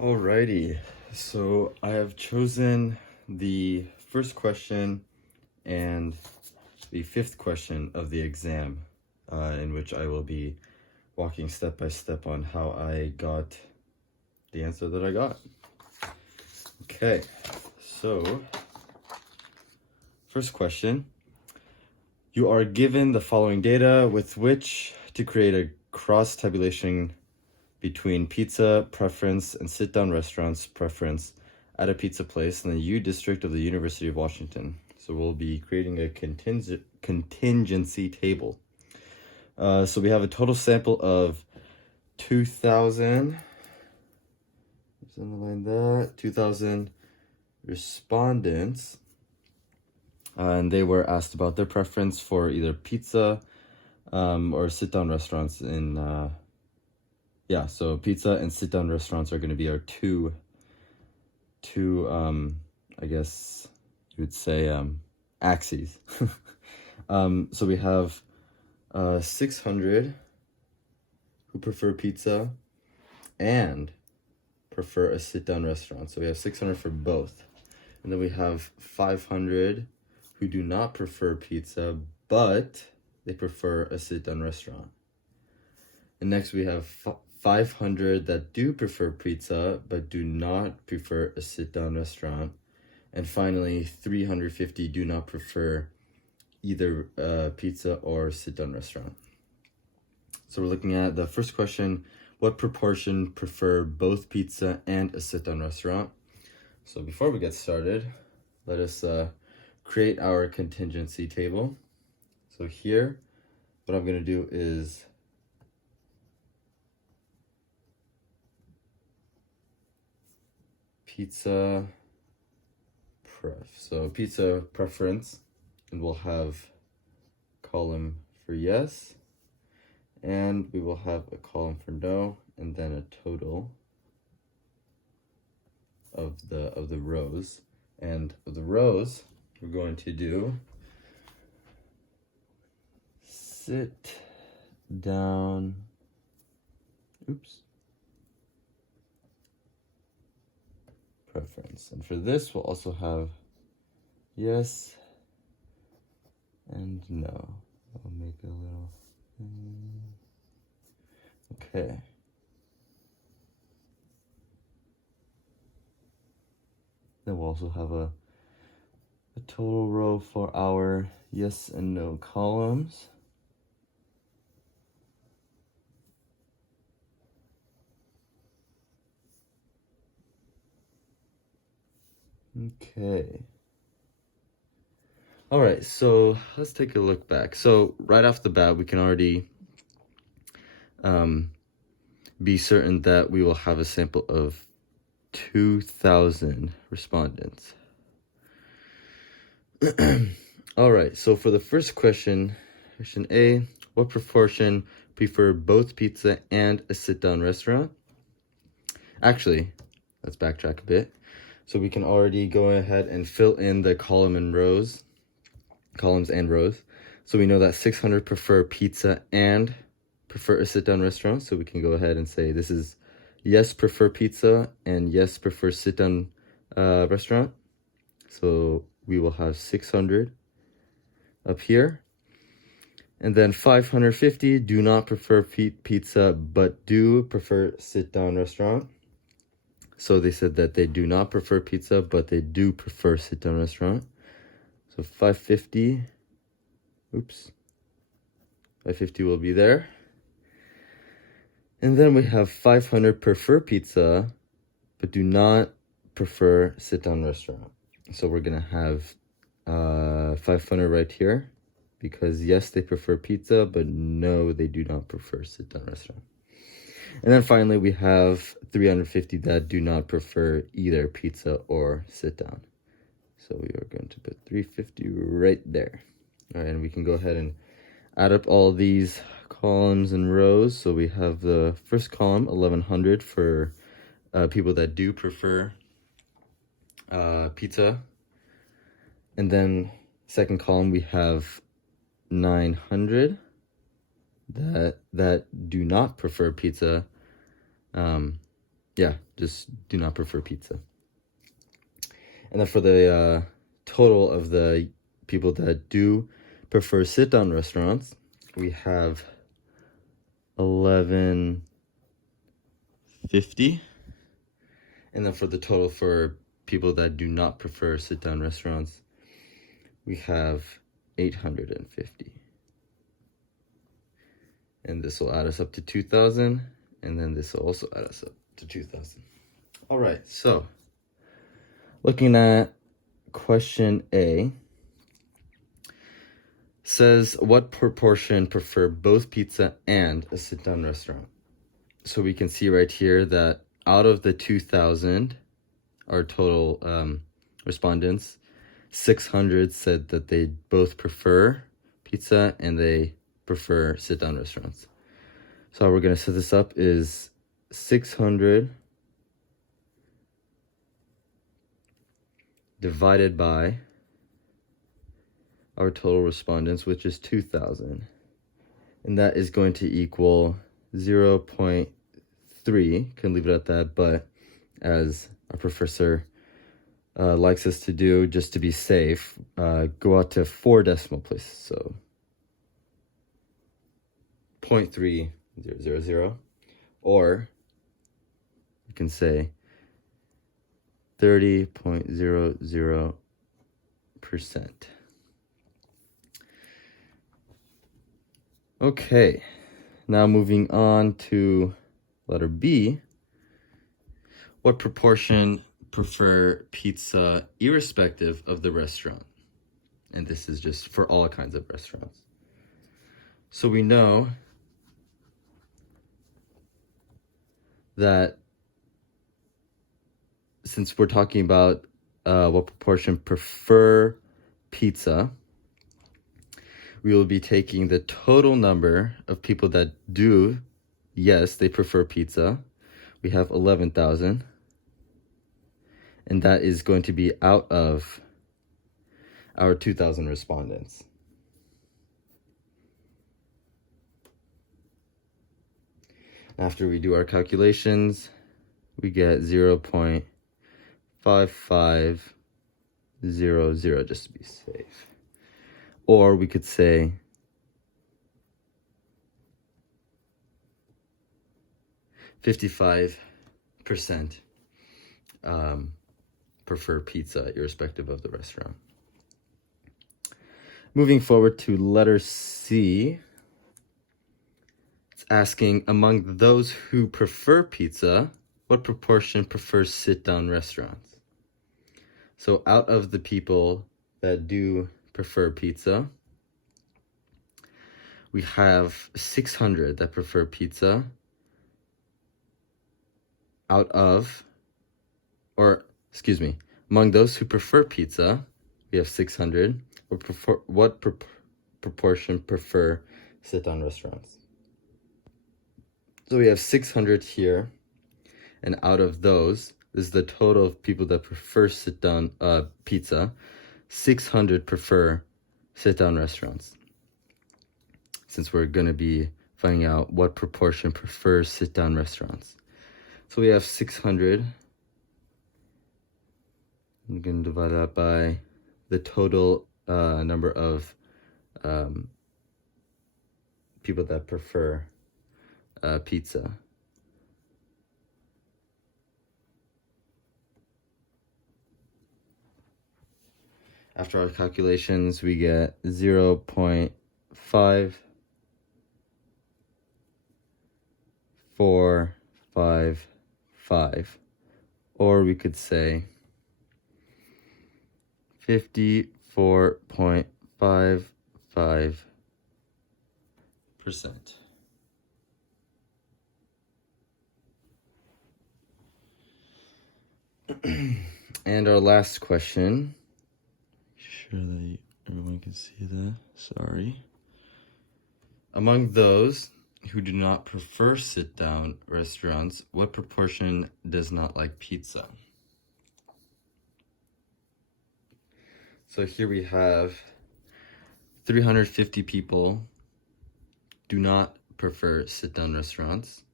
Alrighty, so I have chosen the first question and the fifth question of the exam, in which I will be walking step by step on how I got the answer that I got. Okay, so first question. You are given the following data with which to create a cross-tabulation between pizza preference and sit-down restaurants preference at a pizza place in the U District of the University of Washington. So we'll be creating a contingency table. So we have a total sample of 2,000. Underline that. 2,000 respondents, and they were asked about their preference for either pizza or sit-down restaurants in. So pizza and sit-down restaurants are going to be our two I guess you would say axes. So we have 600 who prefer pizza and prefer a sit-down restaurant. So we have 600 for both. And then we have 500 who do not prefer pizza, but they prefer a sit-down restaurant. And next we have 500 that do prefer pizza, but do not prefer a sit-down restaurant. And finally, 350 do not prefer either pizza or sit-down restaurant. So we're looking at the first question, what proportion prefer both pizza and a sit-down restaurant? So before we get started, let us create our contingency table. So here, what I'm going to do is pizza so pizza preference, and we'll have column for yes, and we will have a column for no, and then a total of the rows. And of the rows, we're going to do sit down, preference. And for this, we'll also have yes and no. I'll make a little okay. Then we'll also have a total row for our yes and no columns. Okay. All right, so let's take a look back. So right off the bat, we can already be certain that we will have a sample of 2,000 respondents. All right, so for the first question, question A, what proportion prefer both pizza and a sit-down restaurant? Actually, let's backtrack a bit. So we can already go ahead and fill in the columns and rows. So we know that 600 prefer pizza and prefer a sit-down restaurant. So we can go ahead and say this is yes, prefer pizza, and yes, prefer sit-down restaurant. So we will have 600 up here. And then 550 do not prefer pizza, but do prefer sit-down restaurant. So they said that they do not prefer pizza, but they do prefer sit-down restaurant. So 550 will be there. And then we have 500 prefer pizza, but do not prefer sit-down restaurant. So we're going to have 500 right here, because yes, they prefer pizza, but no, they do not prefer sit-down restaurant. And then finally, we have 350 that do not prefer either pizza or sit-down. So we are going to put 350 right there. All right, and we can go ahead and add up all these columns and rows. So we have the first column, 1,100 for people that do prefer pizza. And then second column, we have 900 that do not prefer pizza. just do not prefer pizza. And then for the total of the people that do prefer sit-down restaurants, we have 1150. And then for the total for people that do not prefer sit-down restaurants, we have 850. And this will add us up to 2,000. And then this will also add us up to 2,000. All right, so looking at question A, says what proportion prefer both pizza and a sit-down restaurant? So we can see right here that out of the 2,000, our total respondents, 600 said that they both prefer pizza and they prefer sit-down restaurants. So how we're going to set this up is 600 divided by our total respondents, which is 2,000. And that is going to equal 0.3. Can leave it at that, but as our professor likes us to do, just to be safe, go out to 4 decimal places. So 0.3000, or you can say 30.00%. Okay, now moving on to letter B. What proportion prefer pizza irrespective of the restaurant? And this is just for all kinds of restaurants. So we know that since we're talking about what proportion prefer pizza, we will be taking the total number of people that do, yes, they prefer pizza. We have 11,000. And that is going to be out of our 2,000 respondents. After we do our calculations, we get 0.5500, just to be safe. Or we could say 55% prefer pizza irrespective of the restaurant. Moving forward to letter C, it's asking, among those who prefer pizza, what proportion prefers sit-down restaurants? So out of the people that do prefer pizza, we have 600 that prefer pizza among those who prefer pizza, we have 600. What proportion prefer sit-down restaurants? So we have 600 here, and out of those, this is the total of people that prefer sit-down pizza. 600 prefer sit-down restaurants. Since we're going to be finding out what proportion prefers sit-down restaurants. So we have 600. I'm going to divide that by the total number of people that prefer pizza. After our calculations, we get 0.5455, or we could say 54.55%. And our last question. Sure that everyone can see that. Sorry. Among those who do not prefer sit-down restaurants, what proportion does not like pizza? So here we have 350 people do not prefer sit-down restaurants.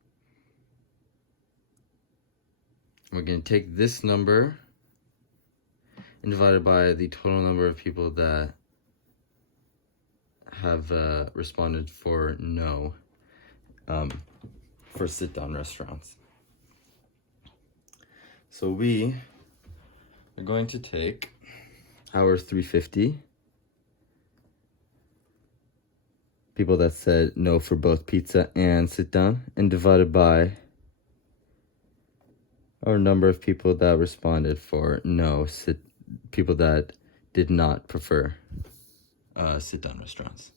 We're going to take this number and divide it by the total number of people that have responded for no for sit-down restaurants. So we are going to take our 350 people that said no for both pizza and sit-down and divide it by our number of people that responded for no, people that did not prefer sit-down restaurants.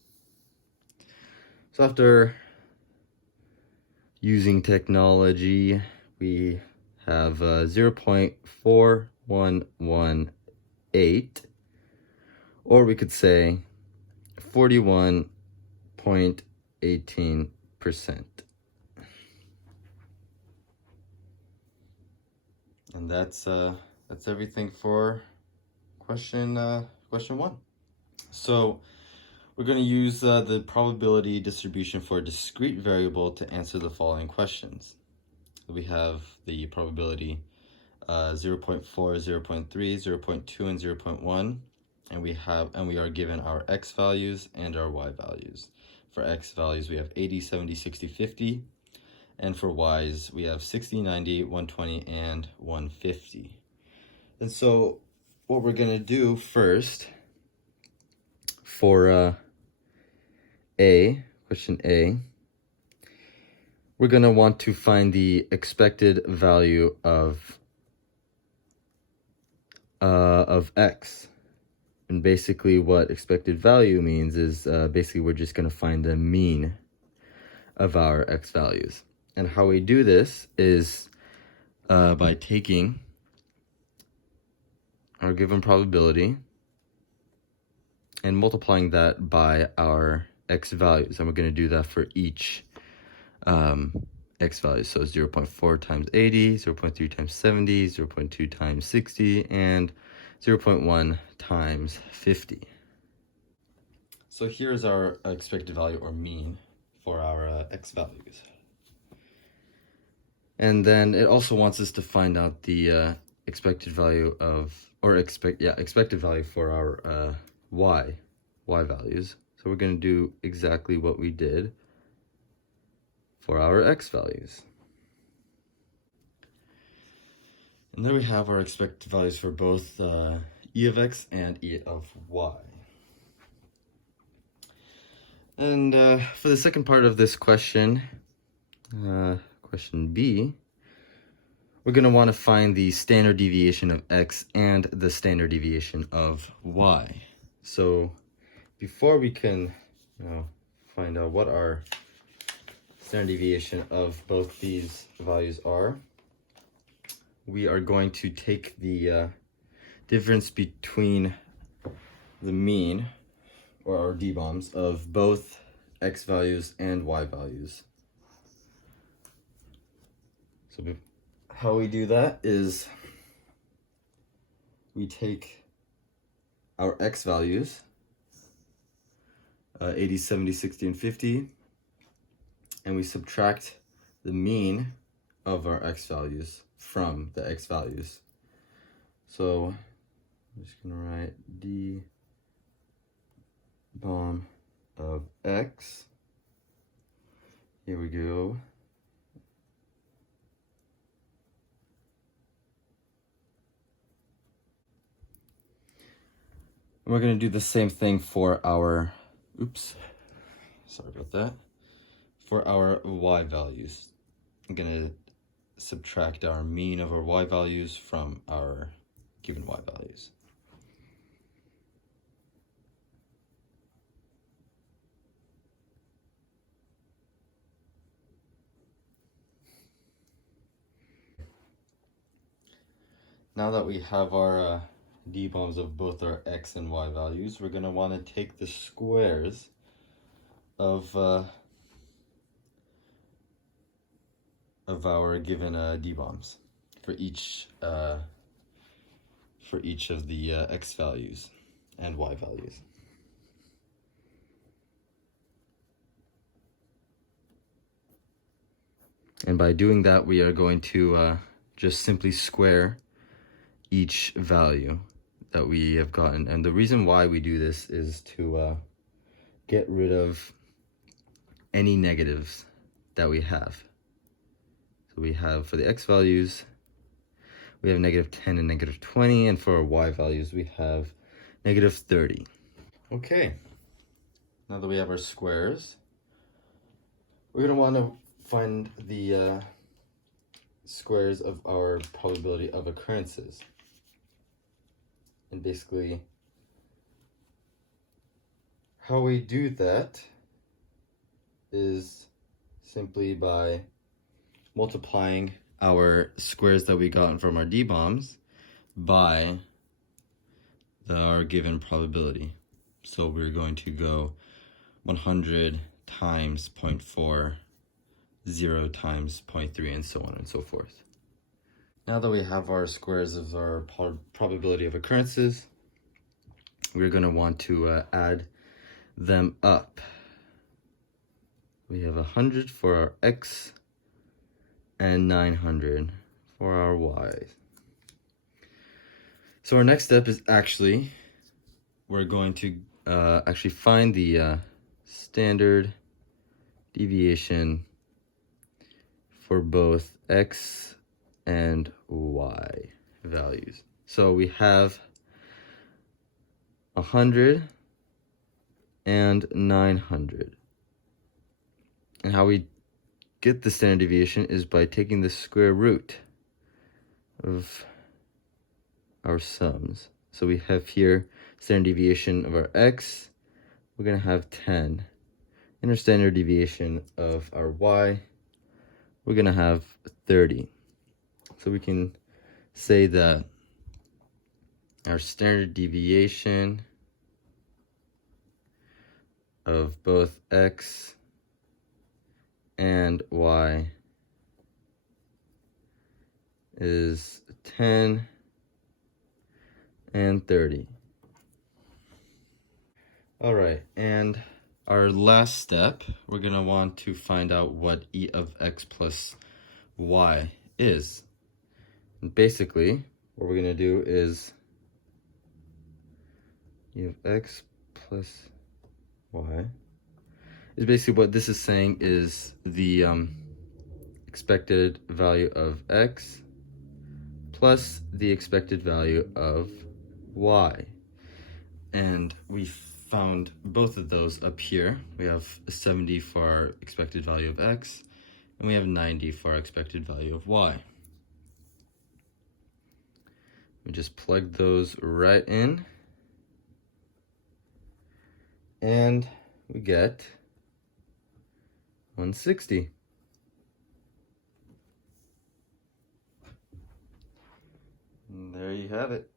So after using technology, we have 0.4118, or we could say 41.18%. And that's everything for question 1. So we're going to use the probability distribution for a discrete variable to answer the following questions. We have the probability 0.4, 0.3, 0.2, and 0.1, and we are given our x values and our y values. For x values, we have 80, 70, 60, 50. And for y's, we have 60, 90, 120, and 150. And so what we're going to do first for question A, we're going to want to find the expected value of x. And basically what expected value means is basically we're just going to find the mean of our x values. And how we do this is by taking our given probability and multiplying that by our x values. And we're going to do that for each x values. So 0.4 times 80, 0.3 times 70, 0.2 times 60, and 0.1 times 50. So here's our expected value or mean for our x values. And then it also wants us to find out the expected value expected value for our y values. So we're going to do exactly what we did for our x values. And there we have our expected values for both e of x and e of y. And for the second part of this question, question B, we're going to want to find the standard deviation of x and the standard deviation of y. So before we can find out what our standard deviation of both these values are, we are going to take the difference between the mean, or our d-bombs, of both x values and y values. So how we do that is we take our x values, 80, 70, 60, and 50, and we subtract the mean of our x values from the x values. So I'm just going to write d-bomb of x. Here we go. And we're going to do the same thing for our, for our y values. I'm going to subtract our mean of our y values from our given y values. Now that we have our d-bombs of both our x and y values, we're going to want to take the squares of our given d-bombs for each of the x values and y values. And by doing that, we are going to just simply square each value that we have gotten. And the reason why we do this is to get rid of any negatives that we have. So we have, for the x values, we have -10 and -20, and for our y values, we have -30. Okay, now that we have our squares, we're gonna want to find the squares of our probability of occurrences. And basically, how we do that is simply by multiplying our squares that we got from our d-bombs by our given probability. So we're going to go 100 times 0.4, 0 times 0.3, and so on and so forth. Now that we have our squares of our probability of occurrences, we're going to want to add them up. We have 100 for our x and 900 for our y. So our next step is actually, we're going to actually find the standard deviation for both x and y values. So we have 100 and 900. And how we get the standard deviation is by taking the square root of our sums. So we have here standard deviation of our x, we're going to have 10. And our standard deviation of our y, we're going to have 30. So we can say that our standard deviation of both x and y is 10 and 30. All right, and our last step, we're gonna want to find out what e of x plus y is. And basically, what we're gonna do is e of x plus y is basically, what this is saying is the expected value of x plus the expected value of y. And we found both of those up here. We have 70 for our expected value of x, and we have 90 for our expected value of y. We just plug those right in, and we get 160. And there you have it.